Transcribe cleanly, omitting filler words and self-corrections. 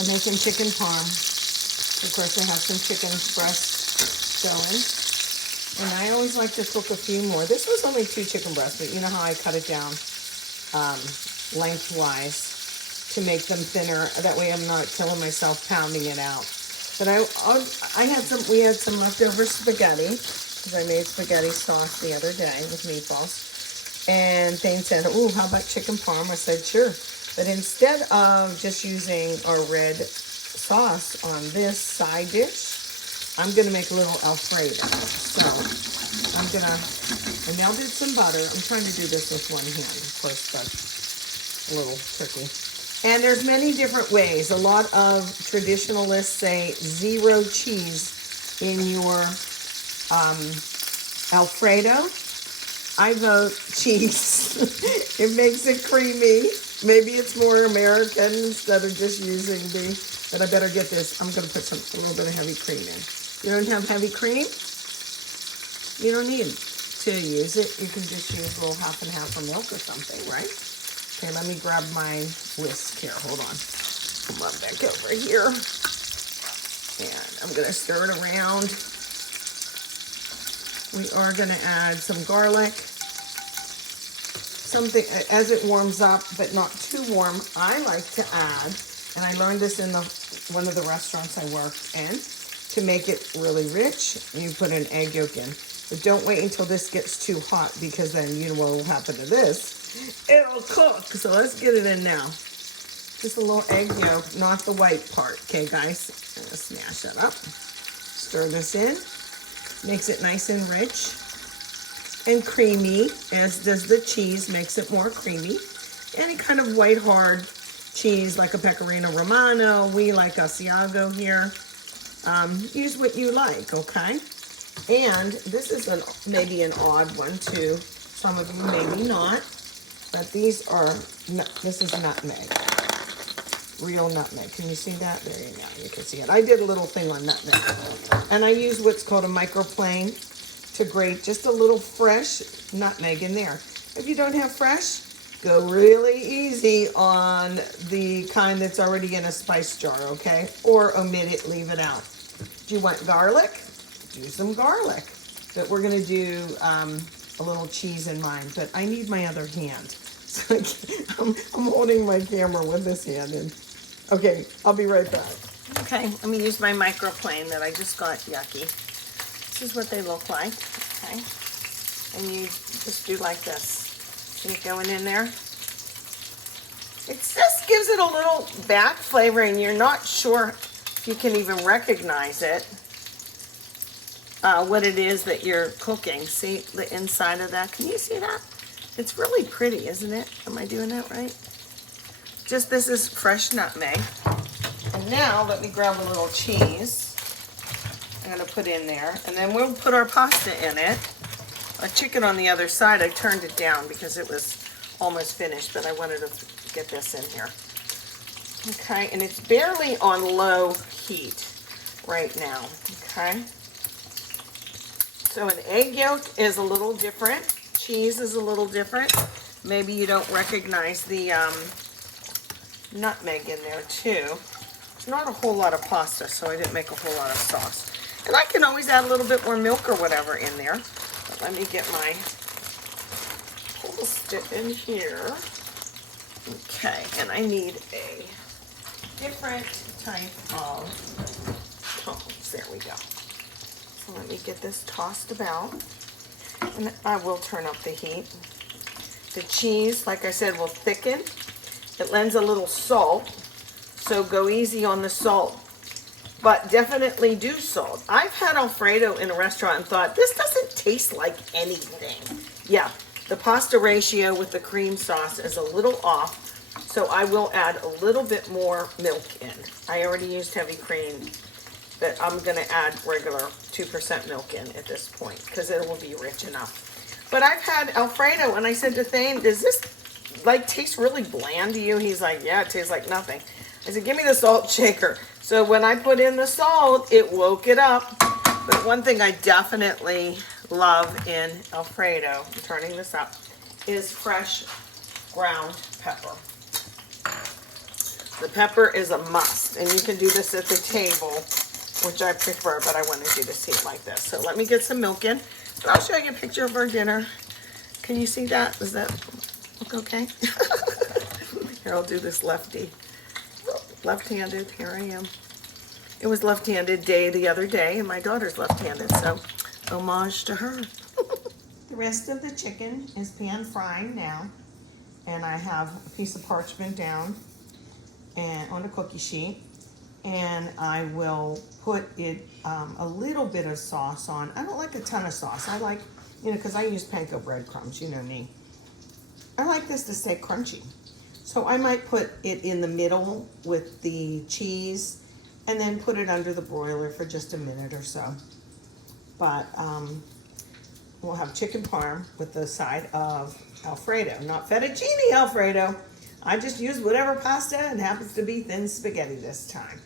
I'm making chicken parm. Of course, I have some chicken breasts going. And I always like to cook a few more. This was only 2 chicken breasts, but you know how I cut it down lengthwise to make them thinner. That way I'm not killing myself pounding it out. But we had some leftover spaghetti, because I made spaghetti sauce the other day with meatballs. And Thane said, "Oh, how about chicken parm?" I said, "Sure." But instead of just using our red sauce on this side dish, I'm going to make a little Alfredo. So I melted some butter. I'm trying to do this with one hand. Of course, that's a little tricky. And there's many different ways. A lot of traditionalists say 0 cheese in your Alfredo. I vote cheese. It makes it creamy. Maybe it's more American instead of just using but I better get this. I'm going to put a little bit of heavy cream in. You don't have heavy cream? You don't need to use it. You can just use a little half and half of milk or something, right? Okay, let me grab my whisk here. Hold on. Come on back over here. And I'm going to stir it around. We are going to add some garlic. Something as it warms up, but not too warm. I like to add, and I learned this in one of the restaurants I worked in, to make it really rich, you put an egg yolk in. But don't wait until this gets too hot, because then you know what will happen to this. It'll cook. So let's get it in now. Just a little egg yolk, not the white part. Okay, guys, I'm gonna smash that up. Stir this in. Makes it nice and rich and creamy, as does the cheese, makes it more creamy. Any kind of white hard cheese like a Pecorino Romano, we like Asiago here. Use what you like, okay? And this is maybe an odd one too. Some of you maybe not, but this is nutmeg. Real nutmeg. Can you see that? There you go. You can see it. I did a little thing on nutmeg. And I use what's called a microplane to grate just a little fresh nutmeg in there. If you don't have fresh, go really easy on the kind that's already in a spice jar, okay? Or omit it, leave it out. Do you want garlic? Do some garlic. But we're going to do a little cheese in mine. But I need my other hand. So I'm holding my camera with this hand in. Okay, I'll be right back. Okay, let me use my microplane that I just got yucky. This is what they look like, okay? And you just do like this. And going in there. It just gives it a little back flavor, and you're not sure if you can even recognize it, what it is that you're cooking. See the inside of that? Can you see that? It's really pretty, isn't it? Am I doing that right? Just this is fresh nutmeg. And now let me grab a little cheese. I'm going to put in there. And then we'll put our pasta in it. Our chicken on the other side, I turned it down because it was almost finished, but I wanted to get this in here. Okay, and it's barely on low heat right now. Okay. So an egg yolk is a little different. Cheese is a little different. Maybe you don't recognize the nutmeg in there too. It's not a whole lot of pasta, so I didn't make a whole lot of sauce. And I can always add a little bit more milk or whatever in there. But let me get my whole stick in here. Okay, and I need a different type of tongs. There we go. So let me get this tossed about. And I will turn up the heat. The cheese, like I said, will thicken. It lends a little salt, so go easy on the salt. But definitely do salt. I've had Alfredo in a restaurant and thought, this doesn't taste like anything. Yeah, the pasta ratio with the cream sauce is a little off, so I will add a little bit more milk in. I already used heavy cream, but I'm going to add regular 2% milk in at this point because it will be rich enough. But I've had Alfredo, and I said to Thane, does this like taste really bland to you? He's like, yeah, it tastes like nothing. I said, give me the salt shaker. So when I put in the salt, it woke it up. But one thing I definitely love in Alfredo, I'm turning this up, is fresh ground pepper. The pepper is a must, and you can do this at the table, which I prefer, but I wanted you to see it like this. So let me get some milk in, and I'll show you a picture of our dinner. Can you see that? Does that look okay? Here, I'll do this lefty. Left-handed, here I am. It was left-handed day the other day, and my daughter's left-handed, so homage to her. The rest of the chicken is pan frying now, and I have a piece of parchment down and on a cookie sheet, and I will put it a little bit of sauce on. I don't like a ton of sauce. I like, because I use panko breadcrumbs, you know me. I like this to stay crunchy. So I might put it in the middle with the cheese and then put it under the broiler for just a minute or so. But we'll have chicken parm with the side of Alfredo, not fettuccine Alfredo. I just use whatever pasta and happens to be thin spaghetti this time.